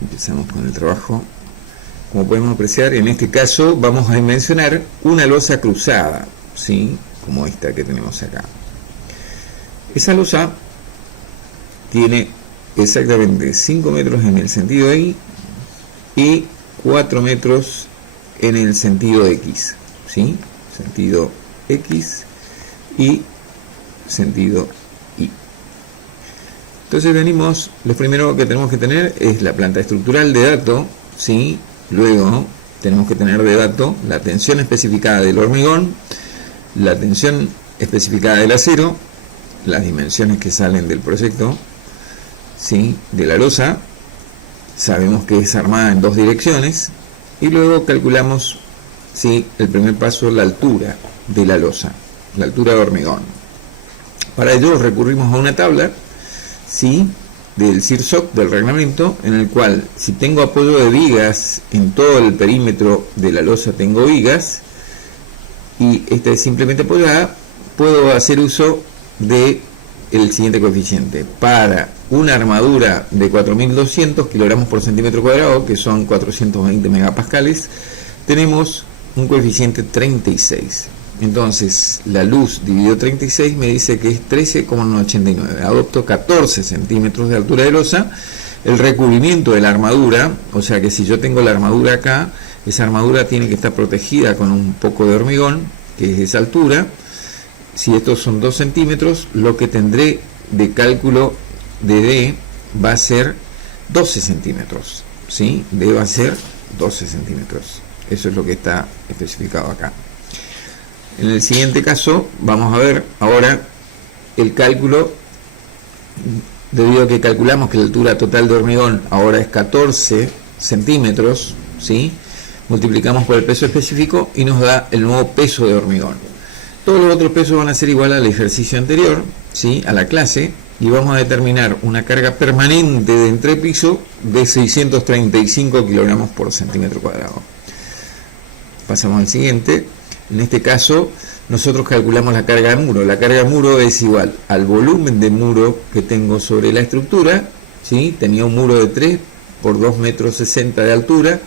Empezamos con el trabajo. Como podemos apreciar, en este caso vamos a dimensionar una losa cruzada, ¿sí? Como esta que tenemos acá. Esa losa tiene exactamente 5 metros en el sentido Y y 4 metros en el sentido X, ¿sí? Sentido X y sentido Y. Entonces venimos, lo primero que tenemos que tener es la planta estructural de dato, ¿sí? Luego tenemos que tener de dato la tensión especificada del hormigón, la tensión especificada del acero, las dimensiones que salen del proyecto, ¿sí? De la losa. Sabemos que es armada en 2 direcciones y luego calculamos, ¿sí? El primer paso, la altura de la losa, la altura de hormigón. Para ello recurrimos a una tabla, ¿sí? Del CIRSOC, del reglamento, en el cual si tengo apoyo de vigas en todo el perímetro de la losa, tengo vigas y esta es simplemente apoyada, puedo hacer uso de el siguiente coeficiente. Para una armadura de 4200 kilogramos por centímetro cuadrado, que son 420 megapascales, tenemos un coeficiente 36. Entonces la luz dividido 36 me dice que es 13,89. Adopto 14 centímetros de altura de losa. El recubrimiento de la armadura, o sea que si yo tengo la armadura acá, esa armadura tiene que estar protegida con un poco de hormigón, que es esa altura. Si estos son 2 centímetros, lo que tendré de cálculo de D va a ser 12 centímetros, ¿sí? D va a ser 12 centímetros. Eso es lo que está especificado acá. En el siguiente caso vamos a ver ahora el cálculo, debido a que calculamos que la altura total de hormigón ahora es 14 centímetros, ¿sí? Multiplicamos por el peso específico y nos da el nuevo peso de hormigón. Todos los otros pesos van a ser igual al ejercicio anterior, ¿sí? A la clase, y vamos a determinar una carga permanente de entrepiso de 635 kilogramos por centímetro cuadrado. Pasamos al siguiente. En este caso, nosotros calculamos la carga de muro. La carga de muro es igual al volumen de muro que tengo sobre la estructura, ¿sí? Tenía un muro de 3 por 2,60 metros de altura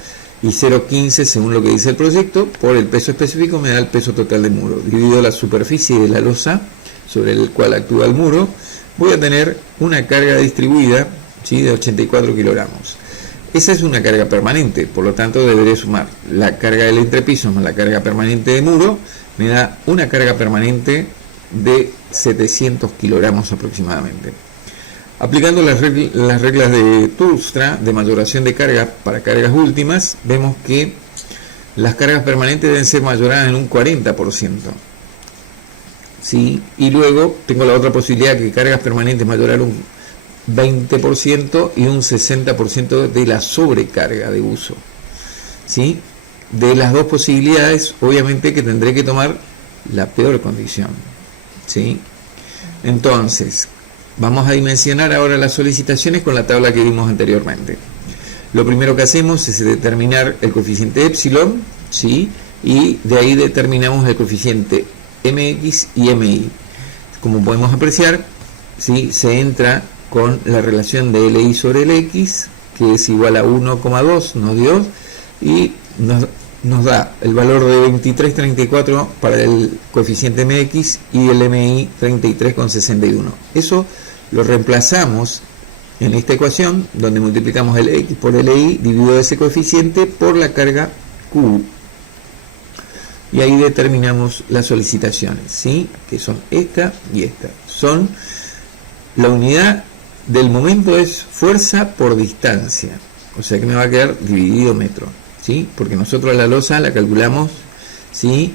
y 0,15 según lo que dice el proyecto, por el peso específico me da el peso total del muro. Dividido la superficie de la losa sobre el cual actúa el muro, voy a tener una carga distribuida, ¿sí? De 84 kilogramos. Esa es una carga permanente, por lo tanto deberé sumar la carga del entrepiso más la carga permanente de muro, me da una carga permanente de 700 kilogramos aproximadamente. Aplicando las reglas de Tujlstra de mayoración de carga para cargas últimas, vemos que las cargas permanentes deben ser mayoradas en un 40%. ¿Sí? Y luego tengo la otra posibilidad, que cargas permanentes mayorar un 20% y un 60% de la sobrecarga de uso, ¿sí? De las dos posibilidades, obviamente que tendré que tomar la peor condición, ¿sí? Entonces, vamos a dimensionar ahora las solicitaciones con la tabla que vimos anteriormente. Lo primero que hacemos es determinar el coeficiente epsilon, ¿sí? Y de ahí determinamos el coeficiente mx y mi. Como podemos apreciar, ¿sí? Se entra con la relación de LI sobre el X, que es igual a 1,2, nos dio, y nos da el valor de 23,34 para el coeficiente MX y el MI 33,61. Eso lo reemplazamos en esta ecuación, donde multiplicamos el X por LI dividido ese coeficiente por la carga Q. Y ahí determinamos las solicitaciones, ¿sí? Que son esta y esta. Son la unidad del momento es fuerza por distancia, o sea que me va a quedar dividido metro, ¿sí? Porque nosotros la losa la calculamos, ¿sí?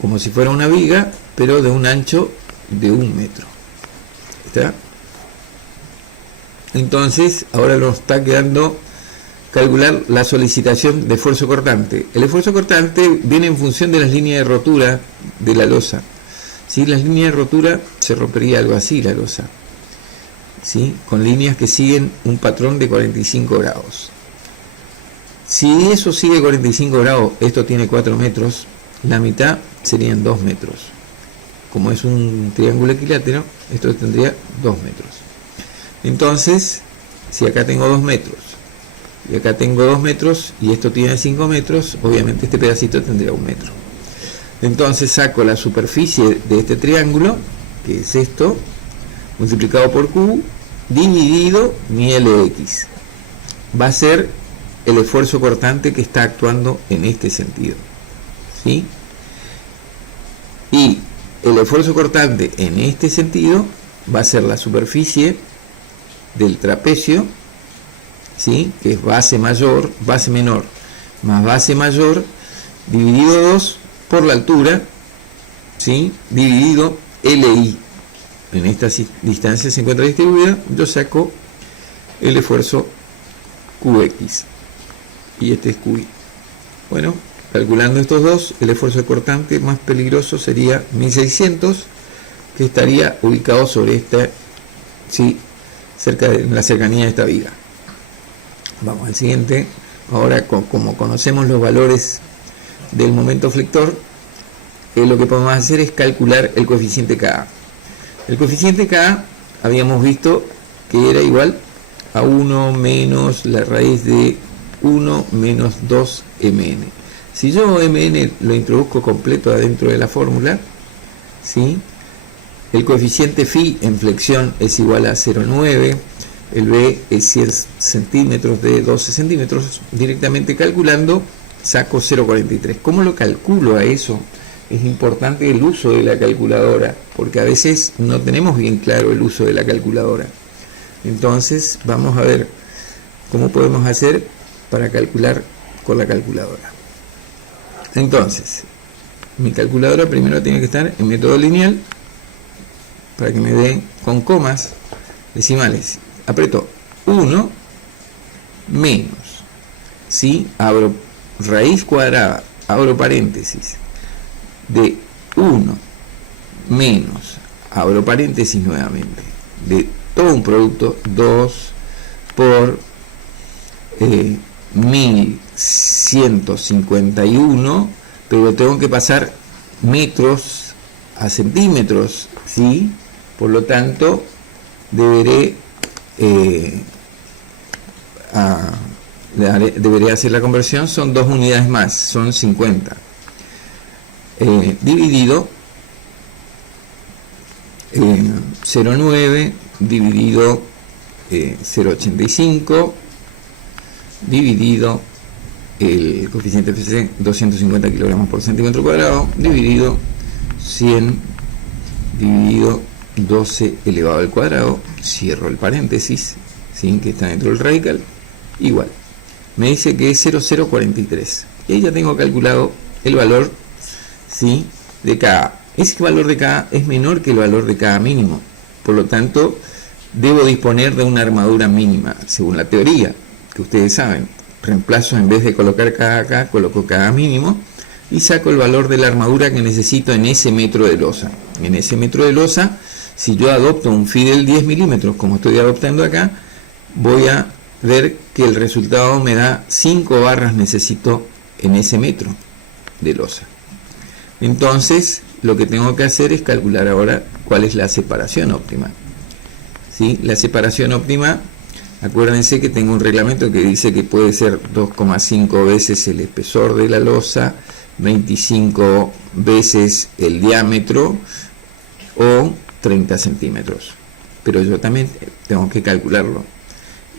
Como si fuera una viga, pero de un ancho de 1 metro. ¿Está? Entonces, ahora nos está quedando calcular la solicitación de esfuerzo cortante. El esfuerzo cortante viene en función de las líneas de rotura de la losa. ¿Sí? Las líneas de rotura se rompería algo así la losa, ¿sí? Con líneas que siguen un patrón de 45 grados. Si eso sigue 45 grados, esto tiene 4 metros, la mitad serían 2 metros. Como es un triángulo equilátero, esto tendría 2 metros. Entonces, si acá tengo 2 metros y acá tengo 2 metros y esto tiene 5 metros, obviamente este pedacito tendría 1 metro. Entonces saco la superficie de este triángulo, que es esto, multiplicado por Q, dividido mi LX. Va a ser el esfuerzo cortante que está actuando en este sentido, ¿sí? Y el esfuerzo cortante en este sentido va a ser la superficie del trapecio, ¿sí? Que es base mayor, base menor más base mayor, dividido 2 por la altura, ¿sí? Dividido LI. En esta distancia se encuentra distribuida, yo saco el esfuerzo QX y este es QI. Bueno, calculando estos dos, el esfuerzo cortante más peligroso sería 1600, que estaría ubicado sobre esta, sí, en la cercanía de esta viga. Vamos al siguiente. Ahora, como conocemos los valores del momento flector, lo que podemos hacer es calcular el coeficiente Ka. El coeficiente Ka habíamos visto que era igual a 1 menos la raíz de 1 menos 2 mn. Si yo mn lo introduzco completo adentro de la fórmula, ¿sí? El coeficiente phi en flexión es igual a 0,9, el B es 100 centímetros de 12 centímetros, directamente calculando saco 0,43. ¿Cómo lo calculo a eso? Es importante el uso de la calculadora, porque a veces no tenemos bien claro el uso de la calculadora. Entonces vamos a ver cómo podemos hacer para calcular con la calculadora. Entonces, mi calculadora primero tiene que estar en método lineal, para que me dé con comas decimales. Aprieto 1 menos, ¿sí? Abro raíz cuadrada, abro paréntesis, de 1 menos, abro paréntesis nuevamente, de todo un producto 2 por 1151, pero tengo que pasar metros a centímetros, ¿sí? Por lo tanto, deberé hacer la conversión, son 2 unidades más, son 50, dividido 0,9 dividido 0,85 dividido el coeficiente FC 250 kilogramos por centímetro cuadrado dividido 100 dividido 12 elevado al cuadrado, cierro el paréntesis, ¿sí? Que está dentro del radical, igual. Me dice que es 0,043 y ahí ya tengo calculado el valor, ¿sí? De Ka. Ese valor de Ka es menor que el valor de Ka mínimo, por lo tanto debo disponer de una armadura mínima, según la teoría que ustedes saben. Reemplazo, en vez de colocar Ka acá, coloco Ka mínimo y saco el valor de la armadura que necesito en ese metro de losa. En ese metro de losa, si yo adopto un phi del 10 milímetros, como estoy adoptando acá, voy a ver que el resultado me da 5 barras necesito en ese metro de losa. Entonces, lo que tengo que hacer es calcular ahora cuál es la separación óptima, ¿sí? La separación óptima, acuérdense que tengo un reglamento que dice que puede ser 2,5 veces el espesor de la losa, 25 veces el diámetro o 30 centímetros. Pero yo también tengo que calcularlo.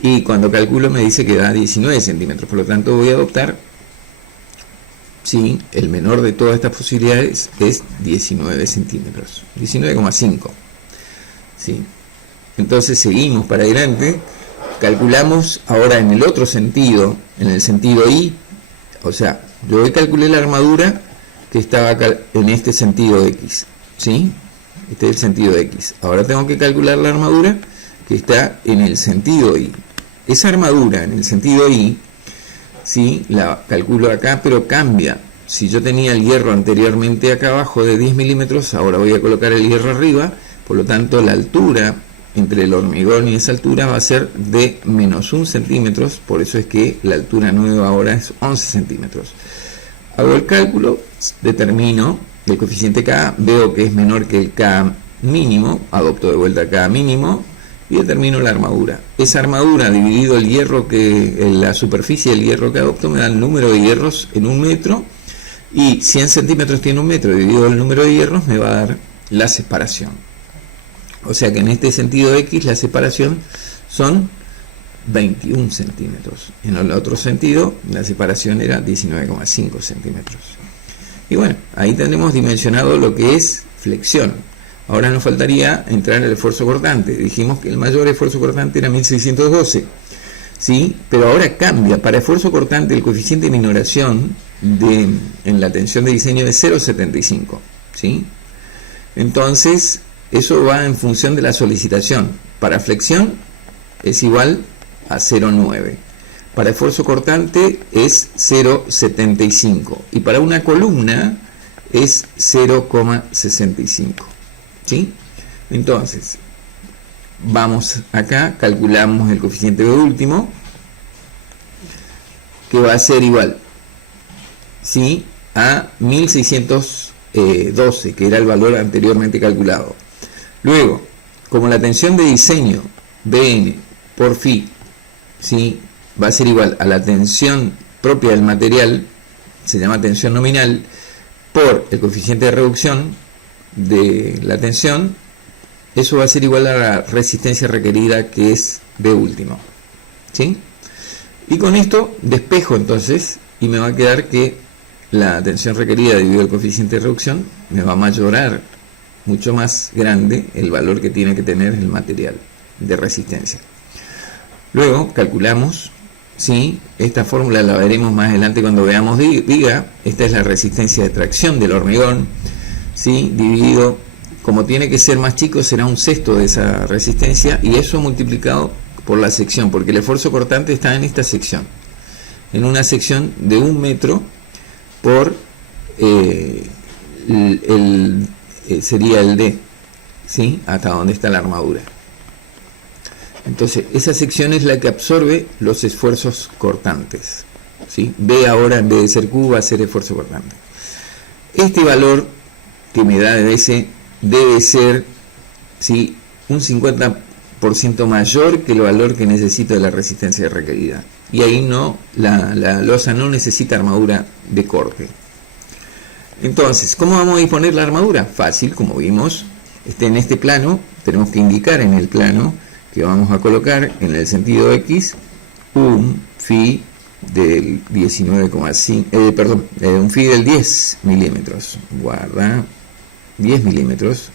Y cuando calculo me dice que da 19 centímetros. Por lo tanto voy a adoptar, sí, el menor de todas estas posibilidades es 19 centímetros. 19,5. ¿Sí? Entonces seguimos para adelante. Calculamos ahora en el otro sentido, en el sentido Y. O sea, yo hoy calculé la armadura que estaba acá en este sentido X. ¿Sí? Este es el sentido X. Ahora tengo que calcular la armadura que está en el sentido Y. Esa armadura en el sentido Y, ¿sí? La calculo acá, pero cambia. Si yo tenía el hierro anteriormente acá abajo de 10 milímetros, ahora voy a colocar el hierro arriba. Por lo tanto, la altura entre el hormigón y esa altura va a ser de menos 1 centímetros. Por eso es que la altura nueva ahora es 11 centímetros. Hago el cálculo, determino el coeficiente K, veo que es menor que el K mínimo, adopto de vuelta K mínimo y determino la armadura. Esa armadura dividido el hierro la superficie del hierro que adopto me da el número de hierros en un metro, y 100 centímetros tiene un metro, dividido el número de hierros me va a dar la separación. O sea que en este sentido X la separación son 21 centímetros. En el otro sentido la separación era 19,5 centímetros. Y bueno, ahí tenemos dimensionado lo que es flexión. Ahora nos faltaría entrar en el esfuerzo cortante. Dijimos que el mayor esfuerzo cortante era 1612, ¿sí? Pero ahora cambia. Para esfuerzo cortante el coeficiente de minoración en la tensión de diseño es 0,75, ¿sí? Entonces, eso va en función de la solicitación. Para flexión es igual a 0,9. Para esfuerzo cortante es 0,75. Y para una columna es 0,65. ¿Sí? Entonces, vamos acá, calculamos el coeficiente B último, que va a ser igual, ¿sí?, a 1612, que era el valor anteriormente calculado. Luego, como la tensión de diseño Bn por phi, ¿sí?, va a ser igual a la tensión propia del material, se llama tensión nominal, por el coeficiente de reducción de la tensión, eso va a ser igual a la resistencia requerida, que es B último, ¿sí? Y con esto despejo entonces, y me va a quedar que la tensión requerida dividido el coeficiente de reducción me va a mayorar mucho más grande el valor que tiene que tener el material de resistencia. Luego calculamos, ¿sí?, esta fórmula la veremos más adelante cuando veamos viga. Esta es la resistencia de tracción del hormigón, ¿sí?, dividido, como tiene que ser más chico, será un sexto de esa resistencia, y eso multiplicado por la sección, porque el esfuerzo cortante está en esta sección, en una sección de 1 metro por sería el D, ¿sí?, hasta donde está la armadura. Entonces, esa sección es la que absorbe los esfuerzos cortantes, ¿sí? B ahora, en vez de ser Q, va a ser esfuerzo cortante. Este valor que me da de ese debe ser, ¿sí?, un 50% mayor que el valor que necesito de la resistencia requerida. Y ahí no, la losa no necesita armadura de corte. Entonces, ¿cómo vamos a disponer la armadura? Fácil, como vimos, en este plano, tenemos que indicar en el plano que vamos a colocar en el sentido X un phi del 19,5, un phi del 10 milímetros, guarda, 10 milímetros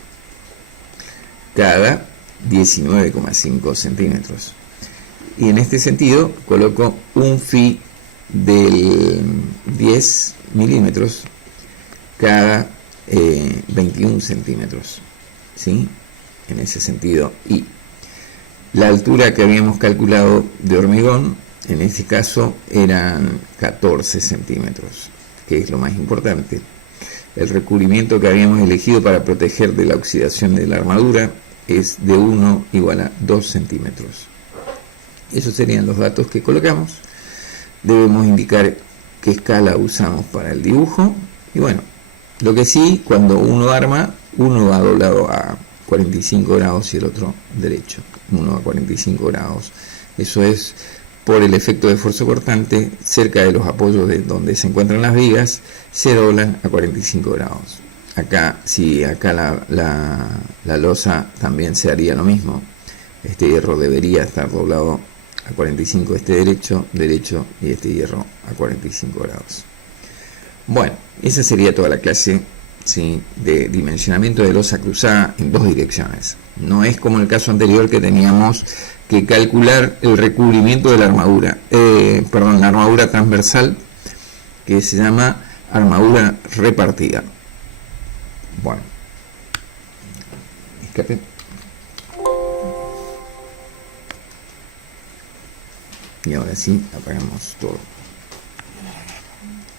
cada 19,5 centímetros. Y en este sentido coloco un phi del 10 milímetros cada 21 centímetros, ¿sí?, en ese sentido. Y la altura que habíamos calculado de hormigón, en este caso, eran 14 centímetros, que es lo más importante. El recubrimiento que habíamos elegido para proteger de la oxidación de la armadura es de 1 igual a 2 centímetros. Esos serían los datos que colocamos. Debemos indicar qué escala usamos para el dibujo. Y bueno, lo que sí, cuando uno arma, uno va doblado a 45 grados y el otro derecho. Uno a 45 grados. Eso es por el efecto de esfuerzo cortante. Cerca de los apoyos de donde se encuentran las vigas, se doblan a 45 grados. Acá, si acá la losa también se haría lo mismo. Este hierro debería estar doblado a 45, este derecho, y este hierro a 45 grados. Bueno, esa sería toda la clase, ¿sí?, de dimensionamiento de losa cruzada en dos direcciones. No es como el caso anterior, que teníamos que calcular el recubrimiento de la armadura, la armadura transversal, que se llama armadura repartida. Bueno, escape. Y ahora sí, apagamos todo.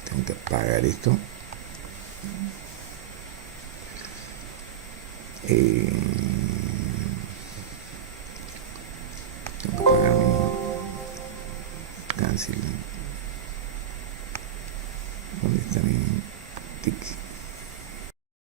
Tengo que apagar esto.